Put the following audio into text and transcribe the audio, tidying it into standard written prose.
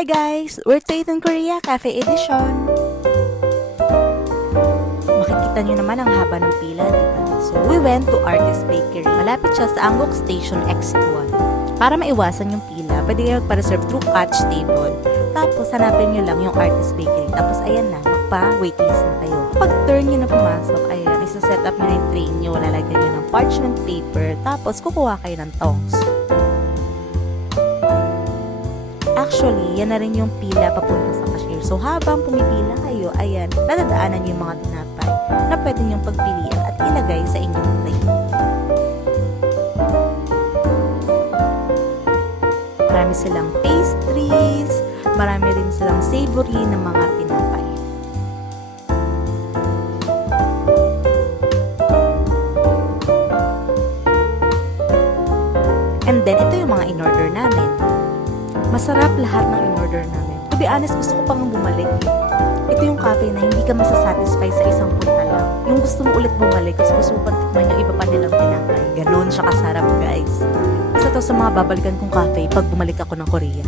Hi guys! We're to Eat in Korea Cafe Edition! Makikita nyo naman ang haba ng pila, diba? So, we went to Artist Bakery. Malapit siya sa Angok Station Exit 1. Para maiwasan yung pila, pwede kayo magpa-reserve through catch table. Tapos, hanapin nyo lang yung Artist Bakery. Tapos, ayan na, magpa-waitlist na kayo. Pag turn nyo na pumasok, ayan, isa-set up nyo na yung tray nyo, lalagyan nyo ng parchment paper, tapos kukuha kayo ng tongs. Actually, yan na rin yung pila papunta sa cashier. So, habang pumipila kayo, ayan, nadadaanan yung mga tinapay na pwede nyong pagpilian at ilagay sa inyong tray. Marami silang pastries, marami rin silang savory na mga tinapay. And then, ito yung mga in-order namin. Masarap lahat ng in-order namin. To be honest, gusto ko pang bumalik. Ito yung cafe na hindi ka masasatisfy sa isang punta lang. Yung gusto mo ulit bumalik kasi gusto mo pang tikman yung iba pa nilang tinapay. Ganon siya kasarap, guys. Isa to sa mga babalikan kong cafe pag bumalik ako ng Korea.